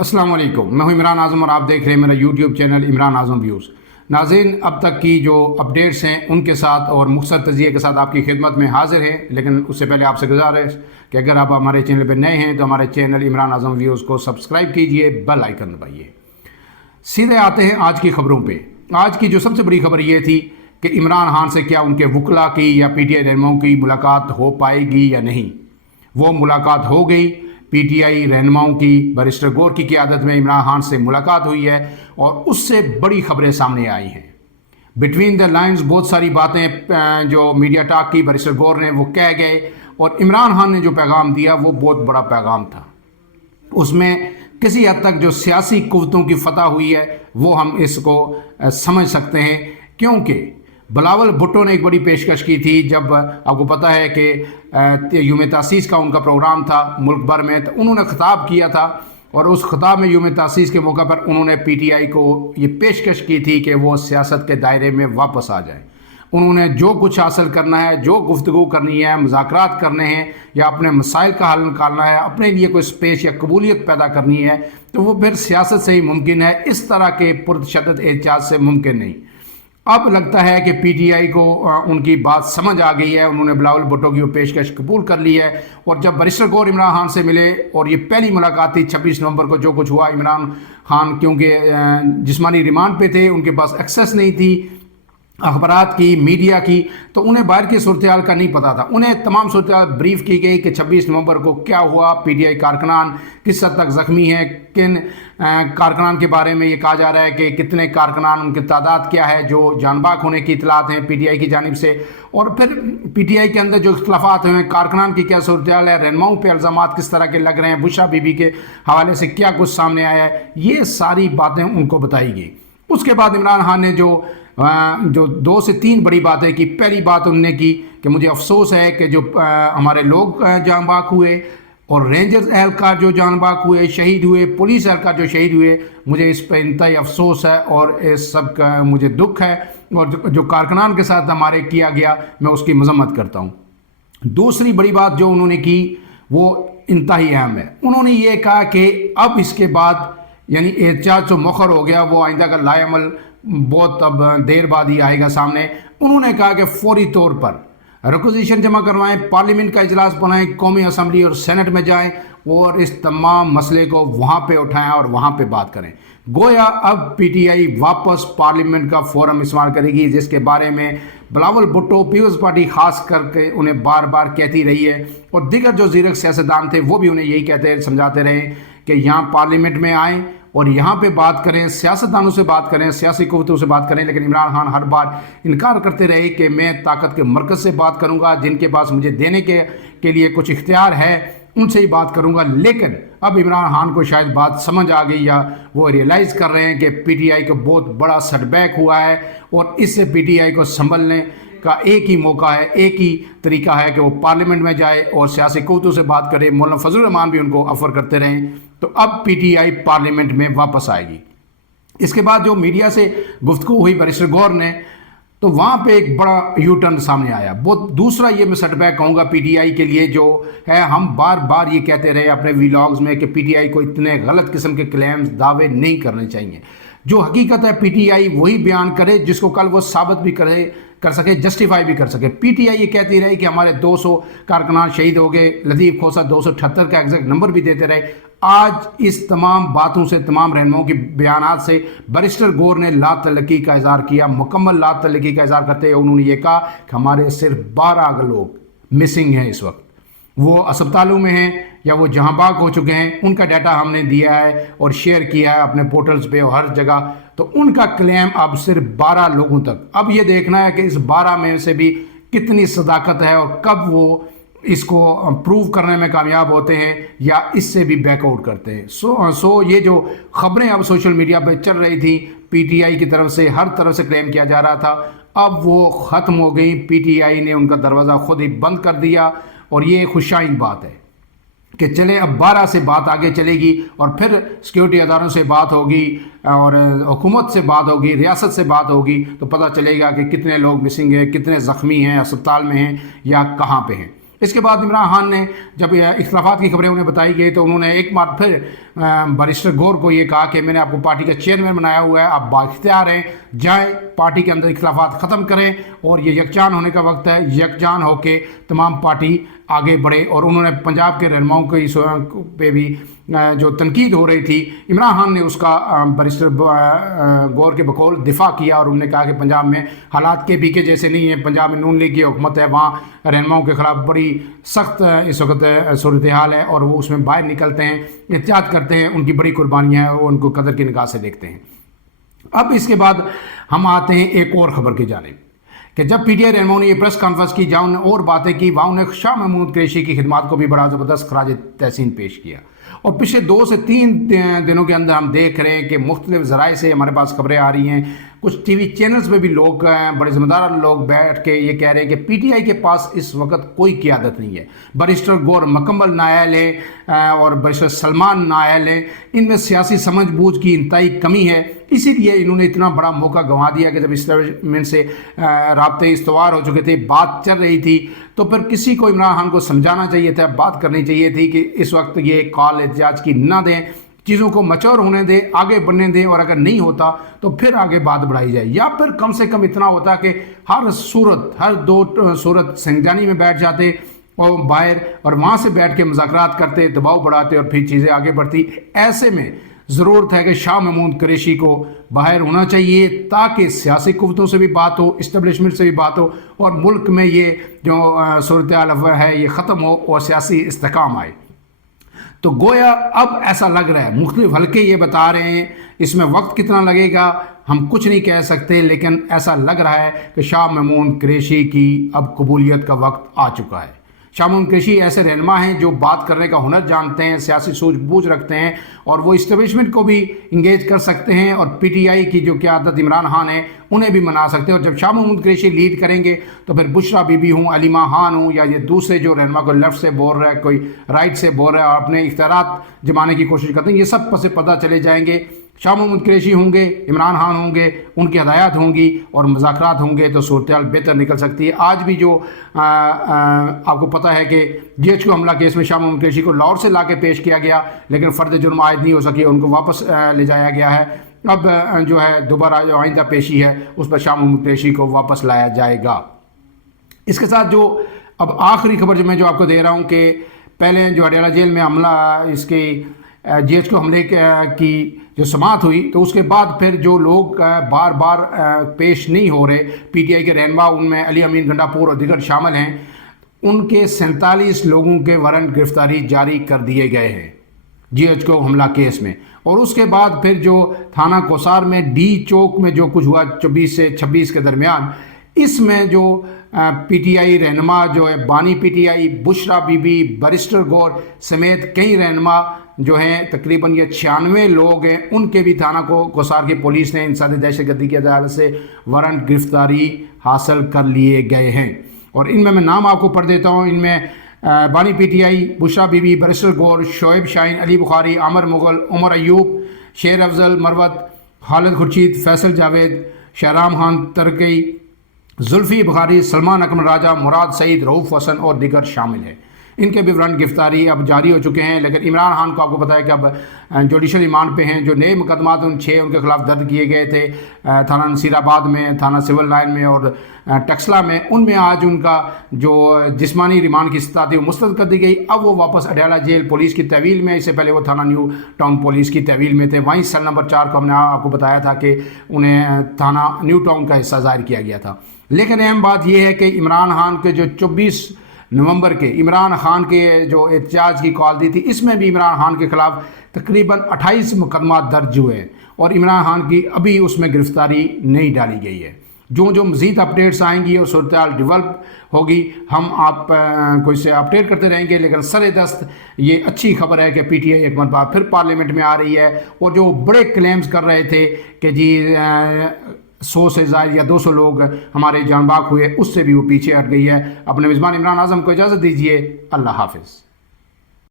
अस्सलाम वालेकुम, मैं हूं इमरान आज़म और आप देख रहे हैं मेरा यूट्यूब चैनल इमरान आज़म व्यूज़। नाज़रीन, अब तक की जो अपडेट्स हैं उनके साथ और मुख्तसर तज़किये के साथ आपकी खिदमत में हाजिर है, लेकिन उससे पहले आपसे गुजारिश कि अगर आप हमारे चैनल पर नए हैं तो हमारे चैनल इमरान आज़म व्यूज़ को सब्सक्राइब कीजिए, बेल आइकन दबाइए। सीधे आते हैं आज की खबरों पे। आज की जो सबसे बड़ी खबर ये थी कि इमरान खान से क्या उनके वकला की या पीटीआई रहनुमाओं की मुलाकात हो पाएगी या नहीं। वो मुलाकात हो गई। पीटीआई रहनुमाओं की बैरिस्टर गौर की क़यादत में इमरान खान से मुलाकात हुई है और उससे बड़ी खबरें सामने आई हैं। बिटवीन द लाइन्स बहुत सारी बातें जो मीडिया टॉक की बैरिस्टर गौर ने वो कह गए और इमरान खान ने जो पैगाम दिया वो बहुत बड़ा पैगाम था। उसमें किसी हद तक जो सियासी कुव्वतों की फतह हुई है वो हम इसको समझ सकते हैं, क्योंकि बिलावल भुट्टो ने एक बड़ी पेशकश की थी। जब आपको पता है कि यूम तासीस का उनका प्रोग्राम था मुल्क भर में, तो उन्होंने खिताब किया था और उस खिताब में यूम तासीस के मौका पर उन्होंने पीटीआई को ये पेशकश की थी कि वो सियासत के दायरे में वापस आ जाए। उन्होंने जो कुछ हासिल करना है, जो गुफ्तगू करनी है, मुज़ाकरात करने हैं या अपने मसाइल का हल निकालना है, अपने लिए कोई स्पेस या कबूलियत पैदा करनी है, तो वो फिर सियासत से ही मुमकिन है, इस तरह के पुरतशद्दद एहतियात से मुमकिन नहीं। अब लगता है कि पीटीआई को उनकी बात समझ आ गई है। उन्होंने बिलावल भुट्टो की वो पेशकश कबूल कर ली है और जब बैरिस्टर गौर इमरान खान से मिले और ये पहली मुलाकात थी 26 नवंबर को, जो कुछ हुआ, इमरान खान क्योंकि जिस्मानी रिमांड पे थे, उनके पास एक्सेस नहीं थी अखबारात की, मीडिया की, तो उन्हें बाहर की सूरत हाल का नहीं पता था। उन्हें तमाम सूरत हाल ब्रीफ की गई कि 26 नवंबर को क्या हुआ, पीटीआई कारकुनान किस हद तक ज़ख्मी हैं, किन कारकुनान के बारे में ये कहा जा रहा है कि कितने कारकुनान, उनकी तादाद क्या है जो जानबाग होने की इतलात हैं पीटीआई की जानिब से, और फिर पीटीआई के अंदर जो इख्तलाफात हुए, कारकुनान की क्या सूरत हाल है, रहनुमाओं पर इल्ज़ामात किस तरह के लग रहे हैं, बुशरा बीबी के हवाले से क्या कुछ सामने आया है, ये सारी बातें उनको बताई गई। उसके बाद इमरान खान ने जो 2 से 3 बड़ी बातें की। पहली बात उन्होंने की कि मुझे अफसोस है कि जो हमारे लोग जान बाग हुए और रेंजर्स एहलकार जो जान बाग हुए, शहीद हुए, पुलिस एहलकार जो शहीद हुए, मुझे इस पर इंतहाई अफसोस है और इस सब का मुझे दुख है और जो कारकुनान के साथ हमारे किया गया मैं उसकी मजम्मत करता हूँ। दूसरी बड़ी बात जो उन्होंने की वो इंतहाई अहम है। उन्होंने ये कहा कि अब इसके बाद यानी एहतियात जो मुखर हो गया वो आइंदा का लाएअमल बहुत अब देर बाद ही आएगा सामने। उन्होंने कहा कि फौरी तौर पर रिक्वेजिशन जमा करवाएं, पार्लियामेंट का इजलास बनाएं, कौमी असम्बली और सेनेट में जाएं और इस तमाम मसले को वहाँ पे उठाएं और वहाँ पे बात करें। गोया अब पीटीआई वापस पार्लियामेंट का फोरम इस्तेमाल करेगी, जिसके बारे में बिलावल भुट्टो पीपल्स पार्टी खास करके उन्हें बार बार कहती रही है और दीगर जो ज़ीरक सियासतदान थे वो भी उन्हें यही कहते समझाते रहे कि यहाँ पार्लियामेंट में आएँ और यहाँ पे बात करें, सियासतदानों से बात करें, सियासी कुव्वतों से बात करें। लेकिन इमरान खान हर बार इनकार करते रहे कि मैं ताकत के मरकज़ से बात करूँगा, जिनके पास मुझे देने के लिए कुछ इख्तियार है उनसे ही बात करूँगा। लेकिन अब इमरान खान को शायद बात समझ आ गई या वो रियलाइज़ कर रहे हैं कि पीटीआई को बहुत बड़ा सेटबैक हुआ है और इससे पीटीआई को संभलने का एक ही मौका है, एक ही तरीका है कि वो पार्लियामेंट में जाए और सियासी कुव्वतों से बात करे। मौलाना फजल रहमान भी उनको ऑफर करते रहें, तो अब पीटीआई पार्लियामेंट में वापस आएगी। इसके बाद जो मीडिया से गुफ्तगू हुई बैरिस्टर गौर ने, तो वहाँ पे एक बड़ा यू टर्न सामने आया। बहुत दूसरा ये मैं सेटबैक कहूँगा पीटीआई के लिए जो है, हम बार बार ये कहते रहे अपने व्लॉग्स में कि पीटीआई को इतने गलत किस्म के क्लेम्स, दावे नहीं करने चाहिए। जो हकीकत है पीटीआई वही बयान करे जिसको कल वो साबित भी कर सके, जस्टिफाई भी कर सके। पीटीआई ये कहती रही कि हमारे 200 कारकुनान शहीद हो गए, लतीफ़ खोसा 278 का एग्जैक्ट नंबर भी देते रहे। आज इस तमाम बातों से, तमाम रहनुमाओं के बयानात से बैरिस्टर गौर ने ला तलकी का इज़हार किया, मुकम्मल ला तलकी का इज़हार करते हुए उन्होंने ये कहा कि हमारे सिर्फ 12 लोग मिसिंग हैं इस वक्त, वो अस्पतालों में हैं या वो जहाँ बाग हो चुके हैं। उनका डाटा हमने दिया है और शेयर किया है अपने पोर्टल्स पे और हर जगह। तो उनका क्लेम अब सिर्फ 12 लोगों तक। अब ये देखना है कि इस 12 में से भी कितनी सदाकत है और कब वो इसको प्रूव करने में कामयाब होते हैं या इससे भी बैकआउट करते हैं। सो ये जो खबरें अब सोशल मीडिया पर चल रही थी, पीटीआई की तरफ से हर तरफ से क्लेम किया जा रहा था, अब वो ख़त्म हो गई। पीटीआई ने उनका दरवाज़ा खुद ही बंद कर दिया और ये खुशाइन बात है कि चले अब 12 से बात आगे चलेगी और फिर सिक्योरिटी अदारों से बात होगी और हुकूमत से बात होगी, रियासत से बात होगी, तो पता चलेगा कि कितने लोग मिसिंग हैं, कितने ज़ख्मी हैं, अस्पताल में हैं या कहाँ पे हैं। اس کے بعد عمران خان نے جب اختلافات کی خبریں انہیں بتائی گئی تو انہوں نے ایک بار پھر بیرسٹر گور کو یہ کہا کہ میں نے آپ کو پارٹی کا چیئرمین بنایا ہوا ہے، آپ بااختیار ہیں، جائیں پارٹی کے اندر اختلافات ختم کریں اور یہ یکجان ہونے کا وقت ہے، یکجان ہو کے تمام پارٹی آگے بڑھے۔ اور انہوں نے پنجاب کے رہنماؤں کے پہ بھی جو تنقید ہو رہی تھی، عمران خان نے اس کا بیرسٹر گور کے بقول دفاع کیا اور انہوں نے کہا کہ پنجاب میں حالات کے بھی کے جیسے نہیں ہیں، پنجاب میں نون لیگ کی حکومت ہے، وہاں رہنماؤں کے خلاف بڑی سخت اس وقت صورتحال ہے اور وہ اس میں باہر نکلتے ہیں، احتجاج کرتے ہیں، ان کی بڑی قربانیاں ہیں، وہ ان کو قدر کی نگاہ سے دیکھتے ہیں۔ اب اس کے بعد ہم آتے ہیں ایک اور خبر کی جانب کہ جب پی ٹی آئی رہنماؤں نے یہ پریس کانفرنس کی جہاں انہوں نے اور باتیں کی، وہاں انہوں نے شاہ محمود قریشی کی خدمات کو بھی بڑا زبردست خراج تحسین پیش کیا۔ اور پچھلے 2 سے 3 دنوں کے اندر ہم دیکھ رہے ہیں کہ مختلف ذرائع سے ہمارے پاس خبریں آ رہی ہیں، کچھ ٹی وی چینلز پہ بھی لوگ بڑے ذمہ دار لوگ بیٹھ کے یہ کہہ رہے ہیں کہ پی ٹی آئی کے پاس اس وقت کوئی قیادت نہیں ہے، بیرسٹر گور مکمل نااہل ہے اور بیرسٹر سلمان نااہل ہیں، ان میں سیاسی سمجھ بوجھ کی انتہائی کمی ہے، اسی لیے انہوں نے اتنا بڑا موقع گنوا دیا کہ جب اسٹیبلشمنٹ سے رابطے استوار ہو چکے تھے، بات چل رہی تھی، تو پھر کسی کو عمران خان کو سمجھانا چاہیے تھا، بات کرنی چاہیے تھی کہ اس وقت یہ کال احتجاج کی نہ دیں، چیزوں کو میچور ہونے دیں، آگے بڑھنے دیں، اور اگر نہیں ہوتا تو پھر آگے بات بڑھائی جائے، یا پھر کم سے کم اتنا ہوتا کہ ہر دو صورت سنجانی میں بیٹھ جاتے اور باہر، اور وہاں سے بیٹھ کے مذاکرات کرتے، دباؤ بڑھاتے اور پھر چیزیں آگے بڑھتی۔ ایسے میں ضرورت ہے کہ شاہ محمود قریشی کو باہر ہونا چاہیے تاکہ سیاسی قوتوں سے بھی بات ہو، اسٹیبلشمنٹ سے بھی بات ہو، اور ملک میں یہ جو صورتحال ہے یہ ختم ہو اور سیاسی استحکام آئے۔ تو گویا اب ایسا لگ رہا ہے، مختلف حلقے یہ بتا رہے ہیں، اس میں وقت کتنا لگے گا ہم کچھ نہیں کہہ سکتے، لیکن ایسا لگ رہا ہے کہ شاہ محمود قریشی کی اب قبولیت کا وقت آ چکا ہے۔ شاہ محمود قریشی ایسے رہنما ہیں جو بات کرنے کا ہنر جانتے ہیں، سیاسی سوچ بوجھ رکھتے ہیں، اور وہ اسٹیبلشمنٹ کو بھی انگیج کر سکتے ہیں، اور پی ٹی آئی کی جو قیادت عمران خان ہے انہیں بھی منا سکتے ہیں۔ اور جب شاہ محمود قریشی لیڈ کریں گے تو پھر بشرا بی بی ہوں، علیمہ خان ہوں، یا یہ دوسرے جو رہنما کوئی لیفٹ سے بول رہا ہے، کوئی رائٹ سے بول رہا ہے اور اپنے اختیارات جمانے کی کوشش کرتے ہیں، یہ سب پس پتہ چلے جائیں گے۔ شاہ محمود قریشی ہوں گے، عمران خان ہوں گے، ان کی ہدایات ہوں گی اور مذاکرات ہوں گے تو صورتحال بہتر نکل سکتی ہے۔ آج بھی جو آپ کو پتہ ہے کہ جی ایچ کو حملہ کیس میں شاہ محمود قریشی کو لاہور سے لا کے پیش کیا گیا، لیکن فرد جرم عائد نہیں ہو سکی، ان کو واپس لے جایا گیا ہے۔ اب جو ہے دوبارہ جو آئندہ پیشی ہے اس پر شاہ محمود قریشی کو واپس لایا جائے گا۔ اس کے ساتھ جو اب آخری خبر جو میں آپ کو دے رہا ہوں کہ پہلے جو اڈیالہ جیل میں حملہ اس کی جی ایچ کو حملے کی جو سماعت ہوئی، تو اس کے بعد پھر جو لوگ بار بار پیش نہیں ہو رہے، پی ٹی آئی کے رہنما، ان میں علی امین گنڈا پور اور دیگر شامل ہیں، ان کے 47 لوگوں کے وارنٹ گرفتاری جاری کر دیے گئے ہیں جی ایچ کو حملہ کیس میں۔ اور اس کے بعد پھر جو تھانہ کوسار میں ڈی چوک میں جو کچھ ہوا 24 سے 26 کے درمیان، اس میں جو پی ٹی آئی رہنما جو ہے بانی P T I, Bushra be be, barrister گور سمیت کئی رہنما جو ہیں، تقریباً یہ 96 لوگ ہیں، ان کے بھی تھانہ کوسار کی پولیس نے انسداد دہشت گردی کی عدالت سے وارنٹ گرفتاری حاصل کر لیے گئے ہیں۔ اور ان میں نام آپ کو پڑھ دیتا ہوں، ان میں بانی P T I, Bushra be be, barrister گور، شعیب شاہین، علی بخاری، عامر مغل، عمر ایوب، شیر افضل مروت، خالد خورشید، فیصل جاوید، شہرام خان ترکی، زلفی بخاری، سلمان اکمل راجہ، مراد سعید، رؤوف حسن اور دیگر شامل ہیں۔ ان کے بھی وارنٹ گرفتاری اب جاری ہو چکے ہیں، لیکن عمران خان کو آپ کو پتہ ہے کہ اب جوڈیشل ریمانڈ پہ ہیں۔ جو نئے مقدمات ان 6 ان کے خلاف درج کیے گئے تھے تھانہ نصیر آباد میں، تھانہ سول لائن میں اور ٹکسلا میں، ان میں آج ان کا جو جسمانی ریمانڈ کی سطح تھی وہ مسترد کر دی گئی۔ اب وہ واپس اڈیالہ جیل پولیس کی تحویل میں، اس سے پہلے وہ تھانہ نیو ٹاؤن پولیس کی تحویل میں تھے، وہیں سیل نمبر 4 کو ہم نے آپ کو بتایا تھا کہ انہیں تھانہ نیو ٹاؤن کا حصہ ظاہر کیا گیا تھا۔ لیکن اہم بات یہ ہے کہ عمران خان کے جو 24 نومبر کے عمران خان کے جو احتجاج کی کال دی تھی، اس میں بھی عمران خان کے خلاف تقریباً 28 مقدمات درج ہوئے ہیں، اور عمران خان کی ابھی اس میں گرفتاری نہیں ڈالی گئی ہے۔ جو مزید اپڈیٹس آئیں گی اور صورتحال ڈیولپ ہوگی، ہم آپ کو اس سے اپڈیٹ کرتے رہیں گے، لیکن سر دست یہ اچھی خبر ہے کہ پی ٹی آئی ایک مرتبہ پھر پارلیمنٹ میں آ رہی ہے، اور جو بڑے کلیمز کر رہے تھے کہ جی 100 سے زائد یا 200 لوگ ہمارے جان باک ہوئے، اس سے بھی وہ پیچھے ہٹ گئی ہے۔ اپنے میزبان عمران اعظم کو اجازت دیجیے، اللہ حافظ۔